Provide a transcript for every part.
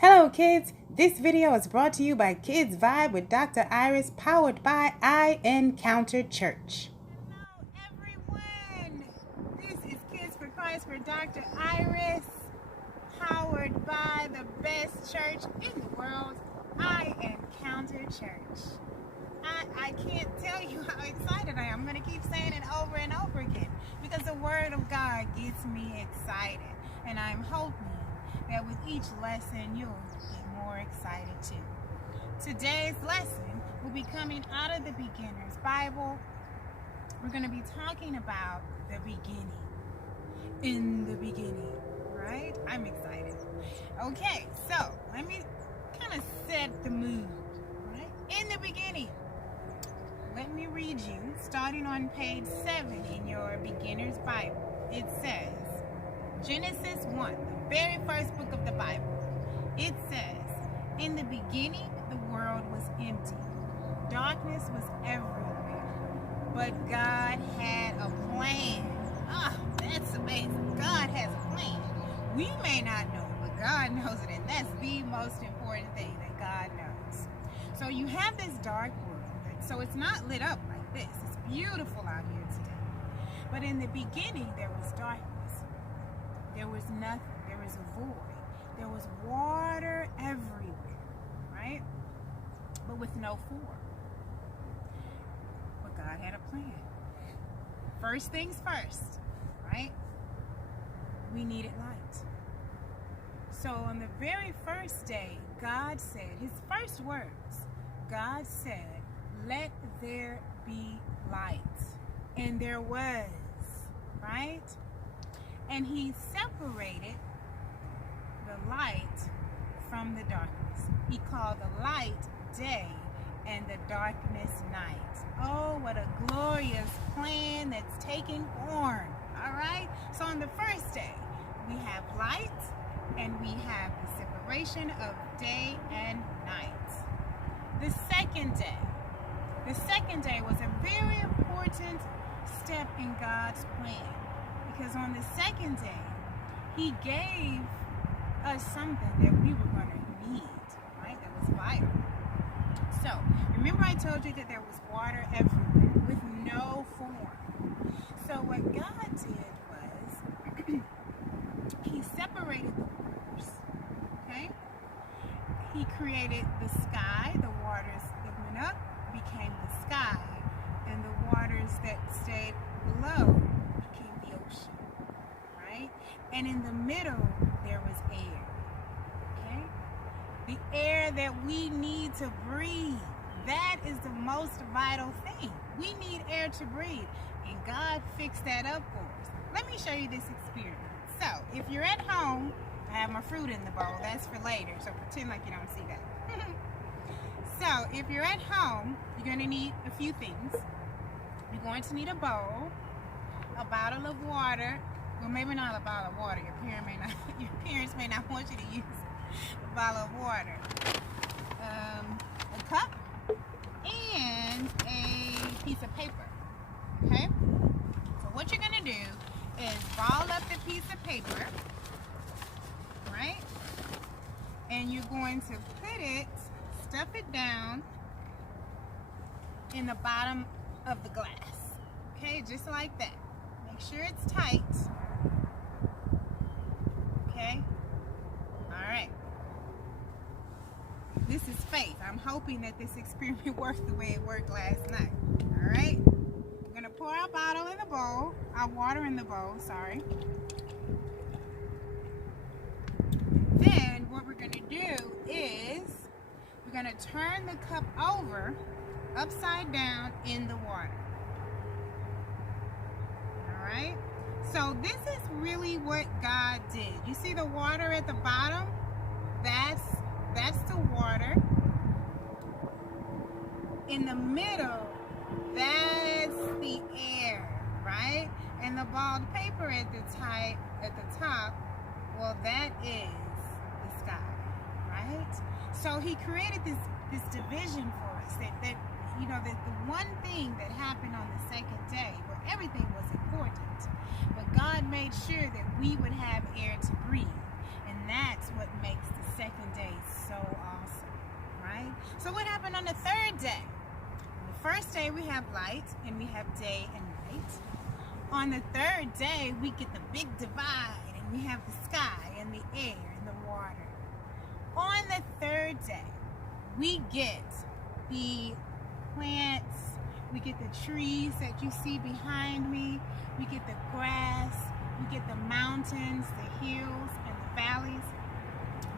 Hello kids, this video is brought to you by Kids Vibe with Dr. Iris, powered by I Encounter Church. Hello everyone, this is Kids for Christ for Dr. Iris, powered by the best church in the world, I Encounter Church. I can't tell you how excited I am. I'm going to keep saying it over and over again because the Word of God gets me excited, and I'm hoping that with each lesson you'll get more excited too. Today's lesson will be coming out of the Beginner's Bible. We're going to be talking about the beginning. In the beginning, right? I'm excited. Okay, so let me kind of set the mood, right? In the beginning. Let me read you, starting on page 7 in your Beginner's Bible. It says, Genesis 1, the very first book of the Bible. It says, in the beginning the world was empty. Darkness was everywhere. But God had a plan. That's amazing. God has a plan. We may not know, but God knows it, and that's the most important thing, that God knows. So you have this dark world. So it's not lit up like this. It's beautiful out here today. But in the beginning, there was darkness. There was nothing. There was a void. There was water everywhere, right? But with no form. But God had a plan. First things first, right? We needed light. So on the very first day, God said, his first words, God said, let there be light. And there was, right? And he separated the light from the darkness. He called the light day and the darkness night. Oh, what a glorious plan that's taking form. All right? So on the first day, we have light and we have the separation of day and night. The second day was a very important step in God's plan, because on the second day, he gave us something that we were going to need, right? That was vital. So, remember I told you that there was water everywhere with no form. So what God did was, he separated the waters, okay? He created the sky, the waters that went up became the sky, and the waters that stayed below became the ocean, right? And in the middle there was air, okay? The air that we need to breathe. That is the most vital thing. We need air to breathe, and God fixed that up for us. Let me show you this experiment. So if you're at home, I have my fruit in the bowl. That's for later, so pretend like you don't see that. So if you're at home, you're going to need a few things. You're going to need a bowl, a bottle of water. Well, maybe not a bottle of water. Your parents may not want you to use a bottle of water. A cup and a piece of paper. Okay? So what you're going to do is ball up the piece of paper, right? And you're going to stuff it down in the bottom of the glass. Okay, just like that. Make sure it's tight. Okay? Alright. This is faith. I'm hoping that this experiment works the way it worked last night. Alright? We're going to pour our bottle in the bowl. Our water in the bowl, sorry. Then what we're going to do is we're going to turn the cup over upside down in the water. Alright? So this is really what God did. You see the water at the bottom? That's the water. In the middle, that's the air, right? And the balled paper at the top, well, that is the sky, right? So he created this division for us, that the one thing that happened on the second day, where everything was important, but God made sure that we would have air to breathe, and that's what makes the second day awesome, right? So what happened on the third day? The first day we have light and we have day and night. On the third day we get the big divide and we have the sky and the air and the water. On the third day we get the plants, we get the trees that you see behind me, we get the grass, we get the mountains, the hills, and the valleys.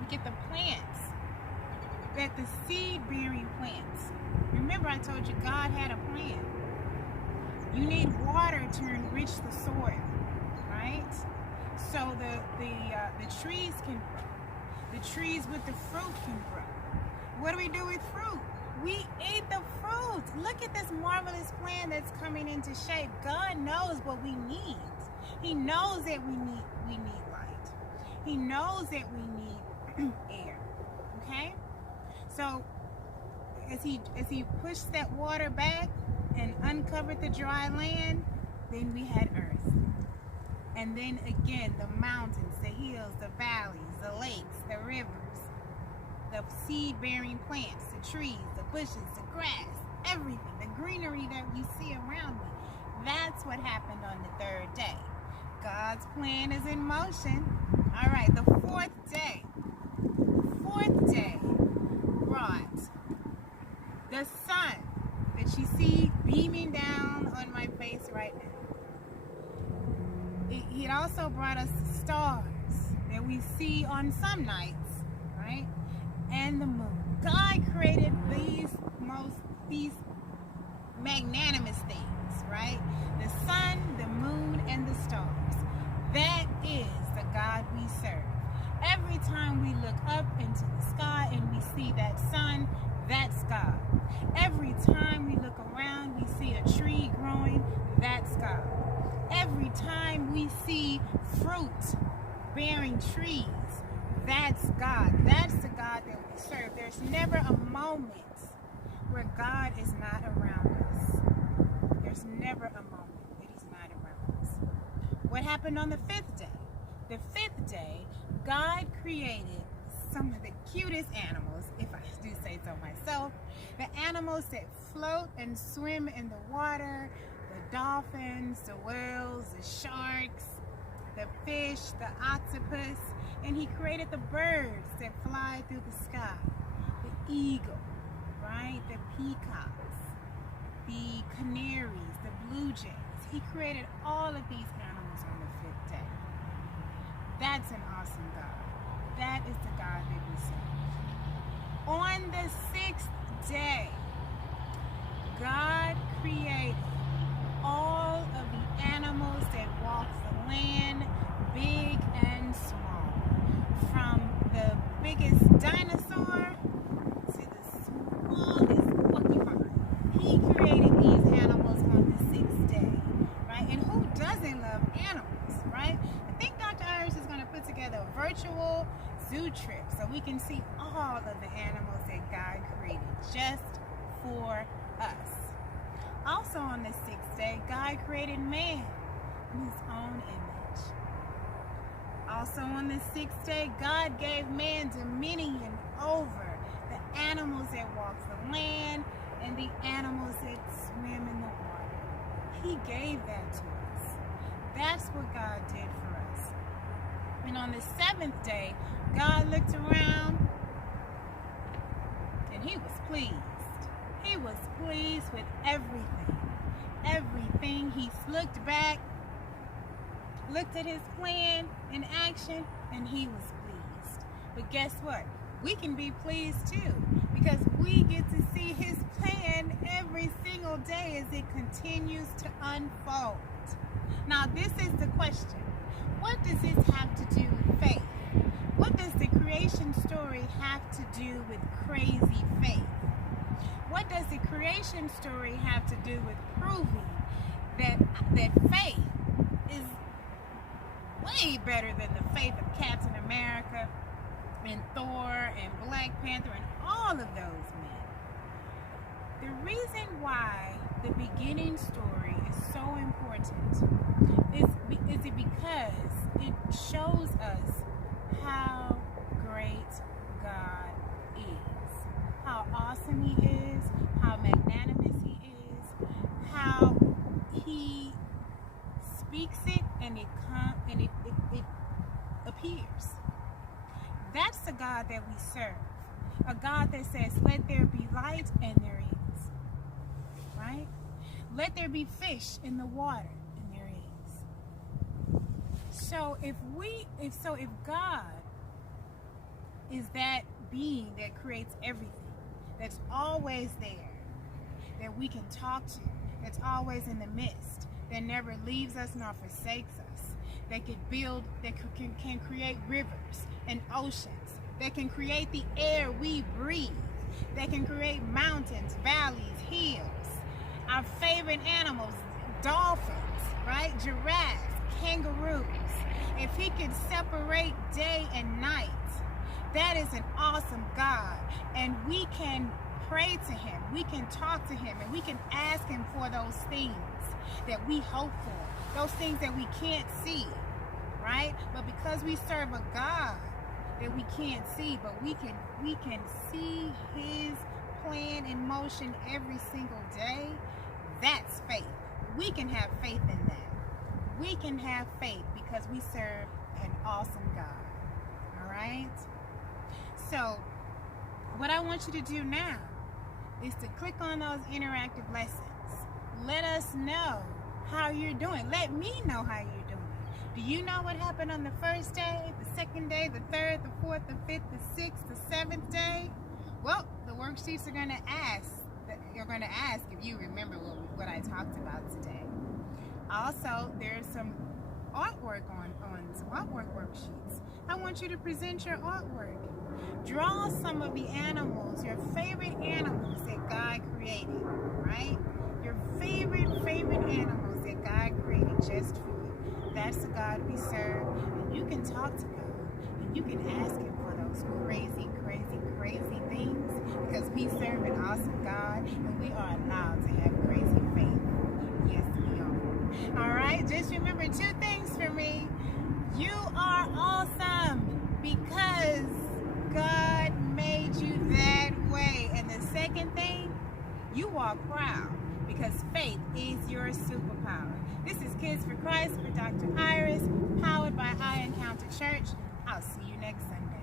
We get the plants, that the seed-bearing plants. Remember I told you God had a plan. You need water to enrich the soil, right? So the trees can grow. The trees with the fruit can grow. What do we do with fruit? We eat the fruit. Look at this marvelous plan that's coming into shape. God knows what we need. He knows that we need light. He knows that we need air. Okay? So as he pushed that water back and uncovered the dry land, then we had earth. And then again, the mountains, the hills, the valleys, the lakes, the rivers, the seed-bearing plants, the trees, the bushes, the grass, everything, the greenery that you see around me. That's what happened on the third day. God's plan is in motion. All right, the fourth day. Fourth day brought the sun that you see beaming down on my face right now. He also brought us the stars that we see on some nights, right? And the moon. God created these magnanimous things, right? The sun, the moon, and the stars. That is the God we serve. Every time we look up into the sky and we see that sun, that's God. Every time we look around, we see a tree growing, that's God. Every time we see fruit bearing trees, that's God. That's the God that we serve. There's never a moment where God is not around us. There's never a moment that he's not around us. What happened on the fifth day? The fifth day, God created some of the cutest animals, if I do say so myself. The animals that float and swim in the water, the dolphins, the whales, the sharks, the fish, the octopus, and he created the birds that fly through the sky, the eagle, right, the peacocks, the canaries, the blue jays. He created all of these animals on the fifth day. That's an awesome God. That is the God that we serve. On the sixth day, God created all of the animals that walk the land, big and small. From the biggest dinosaur to the smallest porcupine. He created these animals on the sixth day, right? And who doesn't love animals, right? I think Dr. Iris is going to put together a virtual zoo trip so we can see all of the animals that God created just for us. Also on the sixth day, God created man in his own image. Also on the sixth day, God gave man dominion over the animals that walk the land and the animals that swim in the water. He gave that to us. That's what God did for us. And on the seventh day, God looked around and he was pleased. He was pleased with everything. Everything. He looked back, looked at his plan in action, and he was pleased. But guess what? We can be pleased too, because we get to see his plan every single day as it continues to unfold. Now, this is the question. What does this have to do with faith? What does the creation story have to do with crazy faith? What does the creation story have to do with proving that faith is way better than the faith of Captain America and Thor and Black Panther and all of those men? The reason why the beginning story is so important is because it shows us how great God awesome he is, how magnanimous he is, how he speaks it and it appears. That's the God that we serve. A God that says, let there be light, and there is. Right? Let there be fish in the water, and there is. So if God is that being that creates everything, that's always there, that we can talk to, that's always in the midst, that never leaves us nor forsakes us, that can create rivers and oceans, that can create the air we breathe, that can create mountains, valleys, hills, our favorite animals, dolphins, right? Giraffes, kangaroos. If he can separate day and night, that is an awesome God. And we can pray to him, we can talk to him, and we can ask him for those things that we hope for, those things that we can't see, right? But because we serve a God that we can't see, but we can see his plan in motion every single day, that's faith. We can have faith in that. We can have faith because we serve an awesome God. All right? So, what I want you to do now is to click on those interactive lessons. Let us know how you're doing. Let me know how you're doing. Do you know what happened on the first day, the second day, the third, the fourth, the fifth, the sixth, the seventh day? Well, the worksheets are going to ask. You're going to ask if you remember what I talked about today. Also, there's some artwork on some artwork worksheets. I want you to present your artwork. Draw some of the animals, your favorite animals that God created, right? Your favorite animals that God created just for you. That's the God we serve. And you can talk to God. And you can ask him for those crazy things, because we serve an awesome God, and we are allowed to have crazy faith. Yes, we are. All right, just remember two things for me. You are awesome because God made you that way. And the second thing, you are proud because faith is your superpower. This is Kids for Christ for Dr. Iris, powered by I Encounter Church. I'll see you next Sunday.